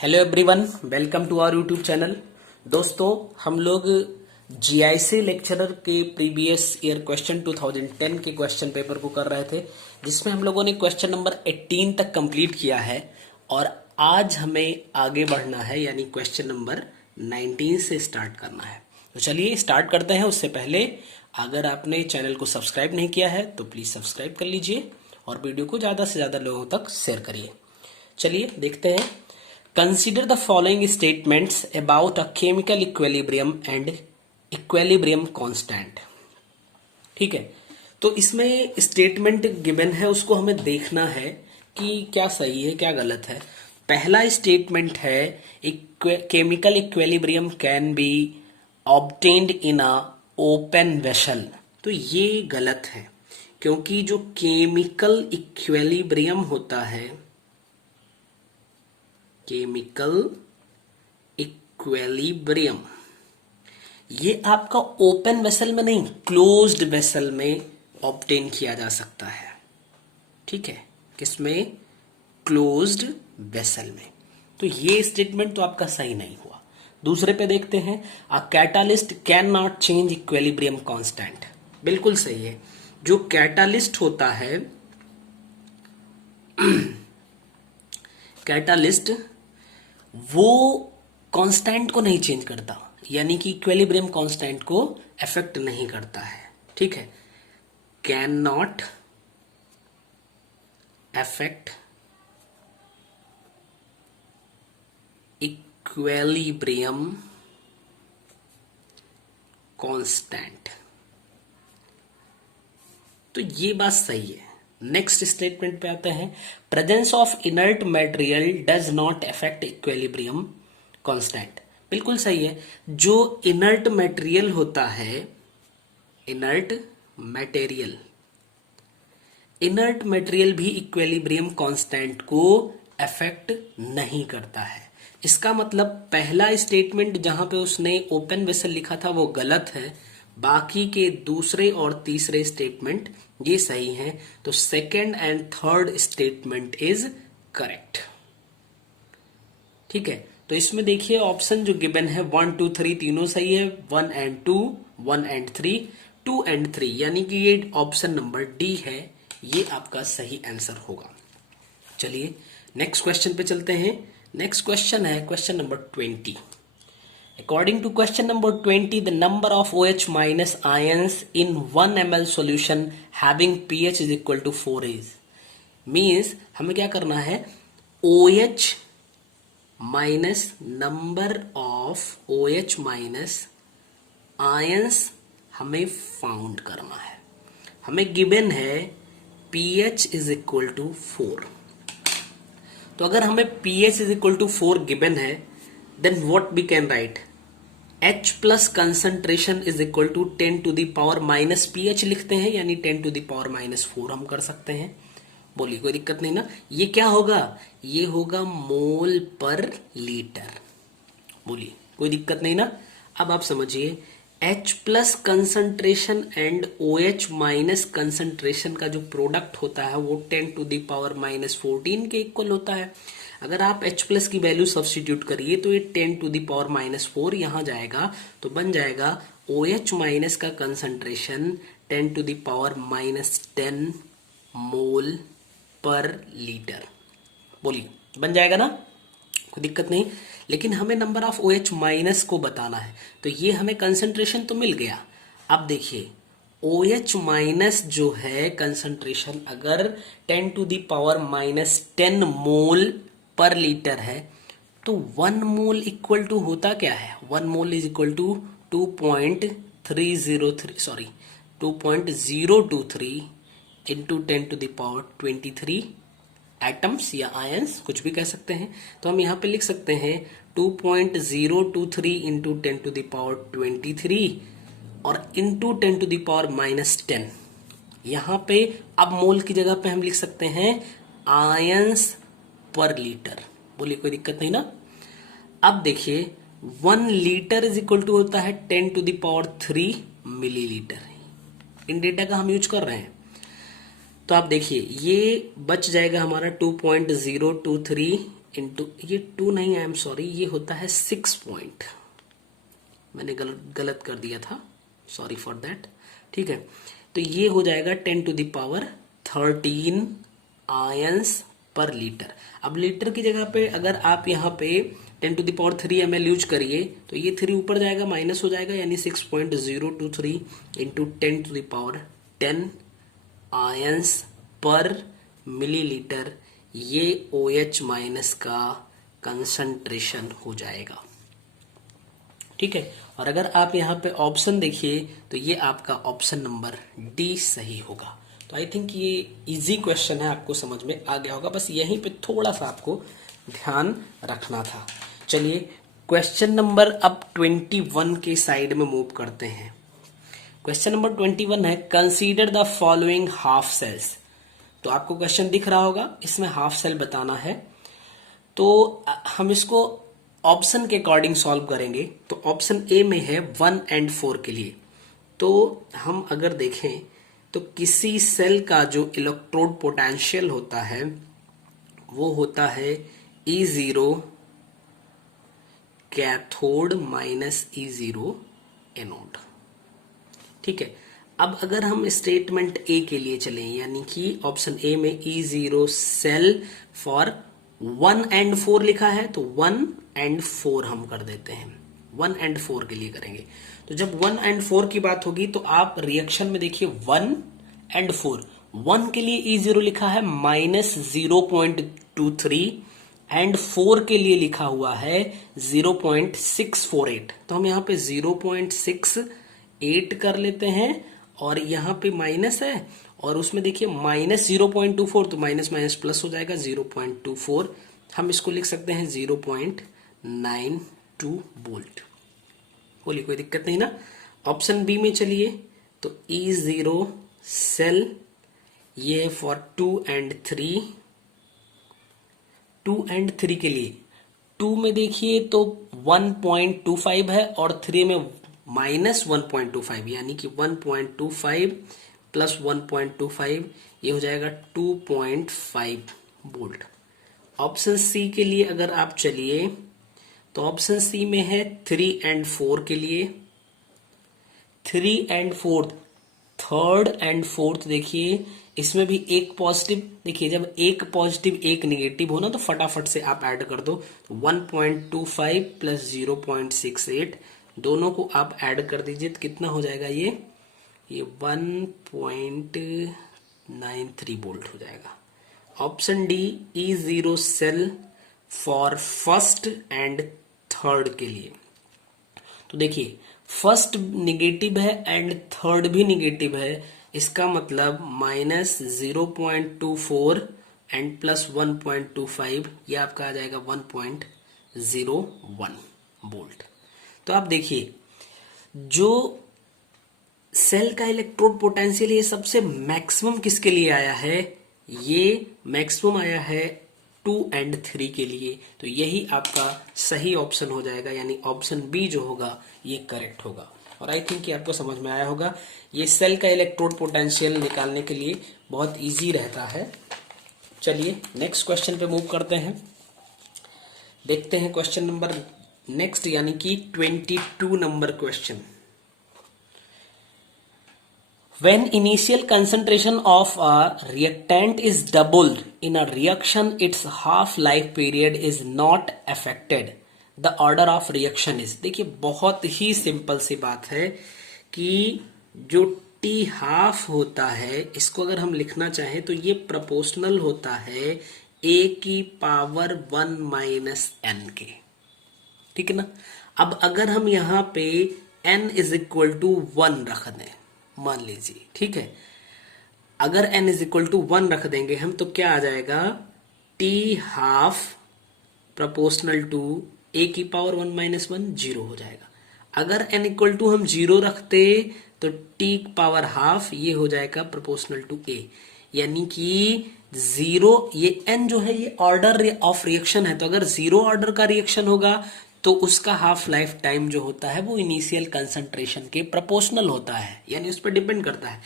Hello everyone, welcome to our YouTube channel. दोस्तों, हम लोग जीआईसी लेक्चरर के प्रीवियस ईयर क्वेश्चन 2010 के क्वेश्चन पेपर को कर रहे थे, जिसमें हम लोगों ने क्वेश्चन नंबर 18 तक कंप्लीट किया है और आज हमें आगे बढ़ना है, यानी क्वेश्चन नंबर 19 से स्टार्ट करना है। तो चलिए स्टार्ट करते हैं। उससे पहले अगर आपने चैनल को सब्सक्राइब नहीं किया है तो प्लीज़ सब्सक्राइब कर लीजिए और वीडियो को ज़्यादा से ज़्यादा लोगों तक शेयर करिए। चलिए देखते हैं। Consider the following statements about a chemical equilibrium and equilibrium constant। ठीक है, तो इसमें स्टेटमेंट गिवन है, उसको हमें देखना है कि क्या सही है क्या गलत है। पहला स्टेटमेंट है chemical equilibrium can be obtained in a open vessel. तो ये गलत है, क्योंकि जो केमिकल इक्विलिब्रियम होता है, केमिकल इक्विलिब्रियम, ये आपका ओपन वेसल में नहीं, क्लोज्ड वेसल में ऑब्टेन किया जा सकता है। ठीक है, किसमें? क्लोज्ड वेसल में। तो ये स्टेटमेंट तो आपका सही नहीं हुआ। दूसरे पे देखते हैं, a catalyst can not change equilibrium constant. बिल्कुल सही है। जो कैटालिस्ट होता है कैटालिस्ट वो कांस्टेंट को नहीं चेंज करता, यानी कि इक्विलिब्रियम कांस्टेंट को अफेक्ट नहीं करता है। ठीक है, can not affect equilibrium constant. तो ये बात सही है। नेक्स्ट स्टेटमेंट पे आते हैं, presence of inert material does not affect equilibrium constant. बिल्कुल सही है। जो इनर्ट मटेरियल होता है, इनर्ट मटेरियल भी इक्विलिब्रियम कांस्टेंट को अफेक्ट नहीं करता है। इसका मतलब पहला स्टेटमेंट जहां पे उसने ओपन वेसल लिखा था वो गलत है, बाकी के दूसरे और तीसरे स्टेटमेंट ये सही हैं। तो second and third statement is correct. ठीक है, तो इसमें देखिए ऑप्शन जो गिवन है 1 2 3 तीनों सही है। 1 and 2, 1 and 3, 2 and 3, यानी कि ये ऑप्शन नंबर डी है, ये आपका सही आंसर होगा। चलिए नेक्स्ट क्वेश्चन पे चलते हैं। नेक्स्ट क्वेश्चन है question number 20। According to question number 20, the number of OH minus ions in 1 ml solution having pH is equal to 4 is। Means हमें क्या करना है, OH minus number of OH minus ions हमें found करना है। हमें given है pH is equal to 4। तो अगर हमें pH is equal to 4 given है, then what we can write? H plus concentration is equal to 10 to the power minus pH लिखते हैं, यानी 10 टू द पावर माइनस 4 हम कर सकते हैं। बोलिए कोई दिक्कत नहीं ना। ये क्या होगा? ये होगा मोल पर लीटर। बोलिए कोई दिक्कत नहीं ना। अब आप समझिए, H plus concentration and OH minus concentration का जो प्रोडक्ट होता है वो 10 टू द पावर माइनस 14 के इक्वल होता है। अगर आप H प्लस की वैल्यू सब्स्टिट्यूट करिए तो ये 10 टू द पावर माइनस 4 यहां जाएगा, तो बन जाएगा OH माइनस का concentration 10 to the power minus 10 mole पर लीटर। बोलिए बन जाएगा ना, कोई दिक्कत नहीं। लेकिन हमें नंबर ऑफ OH माइनस को बताना है, तो ये हमें कंसंट्रेशन तो मिल गया। अब देखिए OH माइनस जो है कंसंट्रेशन, अगर 10 to the power minus 10 mole पर लीटर है, तो 1 मोल इक्वल टू होता क्या है? 1 mole is equal to 2.023 into 10 to the power 23 atoms या आयंस, कुछ भी कह सकते हैं। तो हम यहाँ पे लिख सकते हैं 2.023 इंटू 10 टू द पावर 23 और into 10 to the power minus 10। यहाँ पे अब मोल की जगह पे हम लिख सकते हैं आयंस पर लीटर। बोलिए कोई दिक्कत नहीं ना। अब देखिए 1 लीटर इज इक्वल टू होता है 10 टू द पावर 3 मिलीलीटर। इन डेटा का हम यूज कर रहे हैं, तो आप देखिए ये बच जाएगा हमारा 2.023 इंटू, ये 2 नहीं, आई एम सॉरी, ये होता है 6 पॉइंट, मैंने गलत कर दिया था, सॉरी फॉर दैट। ठीक है, तो ये हो जाएगा 10⁻13 आयंस पर लीटर। अब लीटर की जगह पे अगर आप यहाँ पे 10⁻3 ml यूज करिए तो ये 3 ऊपर जाएगा, माइनस हो जाएगा, यानी 6.023 इंटू 10⁻10 आयंस पर मिलीलीटर, ये OH माइनस का कंसंट्रेशन हो जाएगा। ठीक है, और अगर आप यहाँ पे ऑप्शन देखिए तो ये आपका ऑप्शन नंबर डी सही होगा। तो आई थिंक ये इजी क्वेश्चन है, आपको समझ में आ गया होगा, बस यहीं पे थोड़ा सा आपको ध्यान रखना था। चलिए क्वेश्चन नंबर अब 21 के साइड में मूव करते हैं। क्वेश्चन नंबर 21 है, consider the following half cells. तो आपको क्वेश्चन दिख रहा होगा, इसमें हाफ सेल बताना है। तो हम इसको ऑप्शन के अकॉर्डिंग सॉल्व करेंगे। तो ऑप्शन ए में है 1 और 4 के लिए। तो हम अगर देखें तो किसी सेल का जो इलेक्ट्रोड पोटेंशियल होता है वो होता है E0 cathode minus E0 anode. ठीक है, अब अगर हम स्टेटमेंट ए के लिए चलें, यानी कि ऑप्शन ए में E0 सेल फॉर 1 और 4 लिखा है, तो 1 और 4 हम कर देते हैं, 1 और 4 के लिए करेंगे। तो जब 1 और 4 की बात होगी तो आप रिएक्शन में देखिए 1 और 4, 1 के लिए E0 लिखा है -0.23 एंड 4 के लिए लिखा हुआ है 0.648। तो हम यहाँ पे 0.68 कर लेते हैं, और यहाँ पे माइनस है और उसमें देखिए -0.24, तो माइनस माइनस प्लस हो जाएगा 0.24। हम इसको लिख सकते हैं 0.92 वोल्ट। बोलिए कोई दिक्कत नहीं ना। ऑप्शन बी में चलिए, तो E0 सेल ये फॉर 2 और 3, 2 और 3 के लिए 2 में देखिए तो 1.25 है और 3 में -1.25, यानी कि 1.25 प्लस 1.25 ये हो जाएगा 2.5 वोल्ट। ऑप्शन सी के लिए अगर आप चलिए तो ऑप्शन सी में है 3 और 4 के लिए, 3 और 4, थर्ड एंड फोर्थ देखिए इसमें भी एक पॉजिटिव, देखिए जब एक पॉजिटिव एक नेगेटिव हो ना तो फटाफट से आप ऐड कर दो। 1.25 प्लस 0.68 दोनों को आप ऐड कर दीजिए तो कितना हो जाएगा, ये 1.93 वोल्ट हो जाएगा। Option D E0 cell for first and third के लिए, तो देखिए फर्स्ट निगेटिव है एंड थर्ड भी निगेटिव है, इसका मतलब -0.24 एंड प्लस 1.25 ये आपका आ जाएगा 1.01 वोल्ट। तो आप देखिए जो सेल का इलेक्ट्रोड पोटेंशियल ये सबसे मैक्सिमम किसके लिए आया है, ये मैक्सिमम आया है 2 और 3 के लिए। तो यही आपका सही ऑप्शन हो जाएगा, यानी ऑप्शन बी जो होगा ये करेक्ट होगा। और आई थिंक ये आपको समझ में आया होगा। ये सेल का इलेक्ट्रोड पोटेंशियल निकालने के लिए बहुत इजी रहता है। चलिए नेक्स्ट क्वेश्चन पे मूव करते हैं, देखते हैं क्वेश्चन नंबर नेक्स्ट, यानी कि 22 number question. When initial concentration of a reactant is doubled in a reaction, its half-life period is not affected. The order of reaction is, देखिए बहुत ही सिंपल सी बात है कि जो T हाफ होता है इसको अगर हम लिखना चाहें तो ये प्रोपोर्शनल होता है A की पावर 1 माइनस n के, ठीक है ना। अब अगर हम यहाँ पे n इज इक्वल टू 1 रख दें, मान लीजिए, ठीक है, अगर n इज इक्वल टू 1 रख देंगे हम तो क्या आ जाएगा, T half proportional to A की पावर 1 माइनस 1 जीरो हो जाएगा। अगर n इक्वल टू हम 0 रखते तो T पावर हाफ ये हो जाएगा प्रोपोर्शनल टू A, यानी कि 0, ये n जो है ये ऑर्डर ऑफ रिएक्शन है, तो अगर 0 ऑर्डर का रिएक्शन होगा तो उसका हाफ लाइफ टाइम जो होता है वो इनिशियल कंसंट्रेशन के प्रोपोर्शनल होता है, यानी उस पर डिपेंड करता है।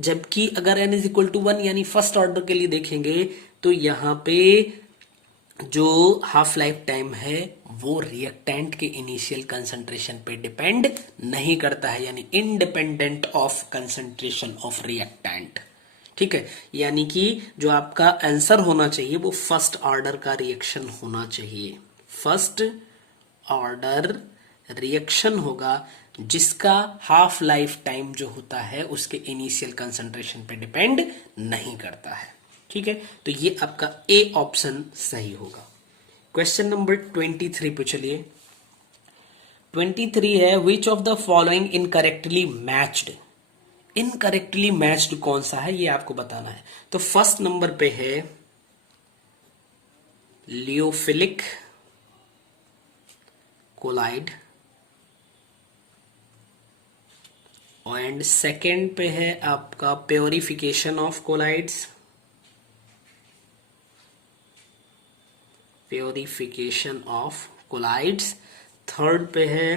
जबकि अगर n इज इक्वल टू 1 यानी फर्स्ट ऑर्डर के लिए देखेंगे तो यहाँ पे जो हाफ लाइफ टाइम है वो रिएक्टेंट के इनिशियल कंसंट्रेशन पे डिपेंड नहीं करता है, यानी independent of concentration of reactant. ठीक है, यानी कि जो आपका आंसर होना चाहिए वो फर्स्ट ऑर्डर का रिएक्शन होना चाहिए। फर्स्ट ऑर्डर रिएक्शन होगा जिसका हाफ लाइफ टाइम जो होता है उसके इनिशियल कंसंट्रेशन पे डिपेंड नहीं करता है। ठीक है, तो ये आपका ए ऑप्शन सही होगा। क्वेश्चन नंबर 23 पे चलिए। 23 है, which of the following incorrectly matched. Incorrectly matched कौन सा है ये आपको बताना है। तो फर्स्ट नंबर पे है लियोफिलिक कोलाइड, एंड सेकेंड पे है आपका purification of colloids, purification of colloids. Third पे है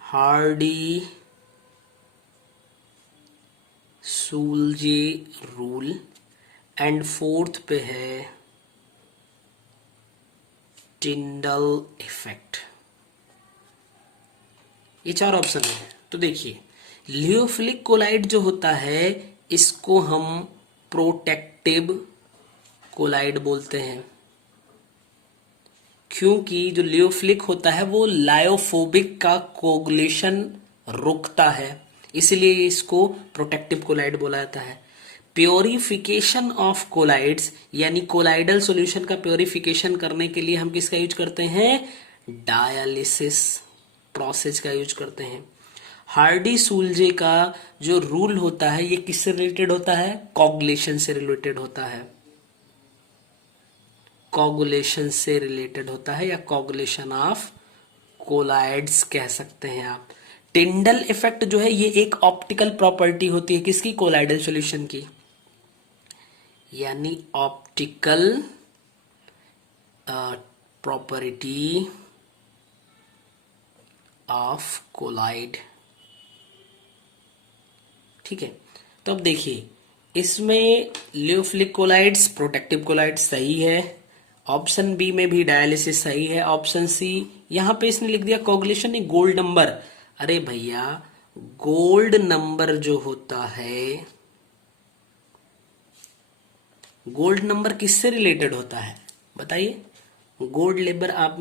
हार्डी सूल्जे रूल, एंड फोर्थ पे है टिंडल इफेक्ट। ये चार ऑप्शन है। तो देखिए, लियोफिलिक कोलाइड जो होता है इसको हम प्रोटेक्टिव कोलाइड बोलते हैं, क्योंकि जो लियोफिलिक होता है वो लायोफोबिक का कोगुलेशन रोकता है, इसलिए इसको प्रोटेक्टिव कोलाइड बोला जाता है। प्योरिफिकेशन ऑफ कोलाइड्स, यानी कोलाइडल सॉल्यूशन का प्योरिफिकेशन करने के लिए हम किसका यूज करते हैं, डायलिसिस प्रोसेस का यूज करते हैं। हार्डी सूल्जे का जो रूल होता है ये किससे रिलेटेड होता है, कोगुलेशन से रिलेटेड होता है, कोगुलेशन से रिलेटेड होता है, या कोगुलेशन ऑफ कोलाइड्स कह सकते हैं आप। टिंडल इफेक्ट जो है ये एक ऑप्टिकल प्रॉपर्टी होती है किसकी, कोलाइडल सॉल्यूशन की, यानी ऑप्टिकल प्रॉपर्टी ऑफ कोलाइड। ठीक है, तो अब देखिए इसमें लियोफिलिक कोलाइड्स प्रोटेक्टिव कोलाइड्स सही है, ऑप्शन बी में भी डायलिसिस सही है, ऑप्शन सी यहां पे इसने लिख दिया कोगुलेशन नहीं, गोल्ड नंबर। अरे भैया गोल्ड नंबर जो होता है, गोल्ड नंबर किससे रिलेटेड होता है बताइए। गोल्ड लेबर आप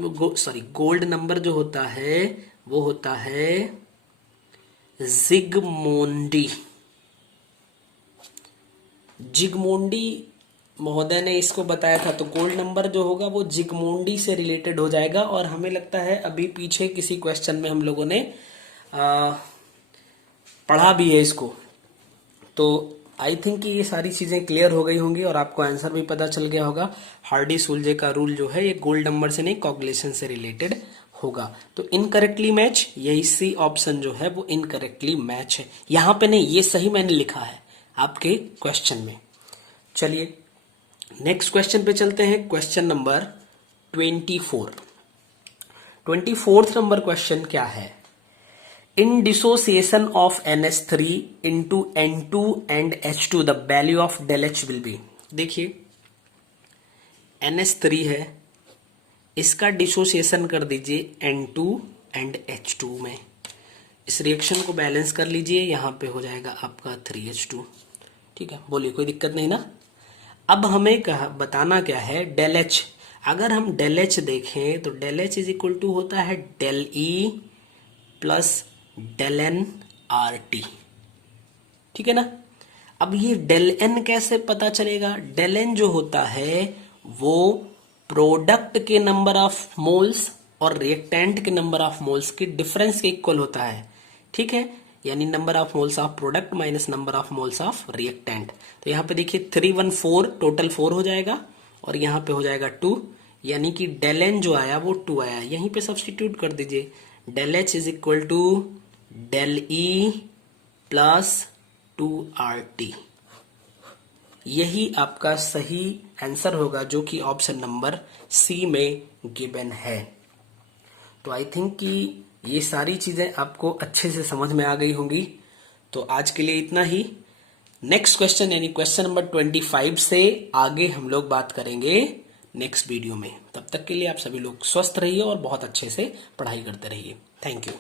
गोल्ड नंबर जो होता है वो होता है जिगमोंडी। जिगमोंडी महोदय ने इसको बताया था, तो गोल्ड नंबर जो होगा वो जिगमोंडी से रिलेटेड हो जाएगा। और हमें लगता है अभी पीछे किसी क्वेश्चन में हम लोगों ने पढ़ा भी है इसको, तो आई थिंक कि ये सारी चीजें क्लियर हो गई होंगी और आपको आंसर भी पता चल गया होगा। हार्डी सूल्जे का रूल जो है ये गोल्ड नंबर से नहीं कोगुलेशन से रिलेटेड होगा। तो इनकरेक्टली मैच, यही सी ऑप्शन जो है वो इनकरेक्टली मैच है, यहां पे नहीं, ये सही मैंने लिखा है आपके क्वेश्चन में। चलिए नेक्स्ट क्वेश्चन पे चलते हैं, question number 24। 24th number question क्या है, in dissociation of NH3 into N2 and H2 the value of del H will be. देखिए NH3 है, इसका डिसोसिएशन कर दीजिए N2 एंड H2 में, इस रिएक्शन को बैलेंस कर लीजिए, यहां पे हो जाएगा आपका 3H2। ठीक है, बोलिए कोई दिक्कत नहीं ना। अब हमें बताना क्या है, डेल H। अगर हम डेल H देखें तो del H is equal to होता है del E plus del N R T. ठीक है ना। अब ये डेल एन कैसे पता चलेगा, डेल एन जो होता है वो प्रोडक्ट के नंबर ऑफ मोल्स और रिएक्टेंट के नंबर ऑफ मोल्स के डिफरेंस के इक्वल होता है। ठीक है, यानी number of moles of product minus number of moles of reactant. तो यहाँ पे देखिए 314 टोटल 4 हो जाएगा और यहाँ पे हो जाएगा 2, यानी कि डेल एन जो आया वो 2 आया। यहीं पे सब्सटीट्यूट कर दीजिए, del H is equal to del E plus 2RT। यही आपका सही आंसर होगा जो कि ऑप्शन नंबर सी में गिवन है। तो आई थिंक कि ये सारी चीजें आपको अच्छे से समझ में आ गई होंगी। तो आज के लिए इतना ही। नेक्स्ट क्वेश्चन यानी क्वेश्चन नंबर 25 से आगे हम लोग बात करेंगे नेक्स्ट वीडियो में। तब तक के लिए आप सभी लोग स्वस्थ रहिए और बहुत अच्छे से पढ़ाई करते रहिए। Thank you.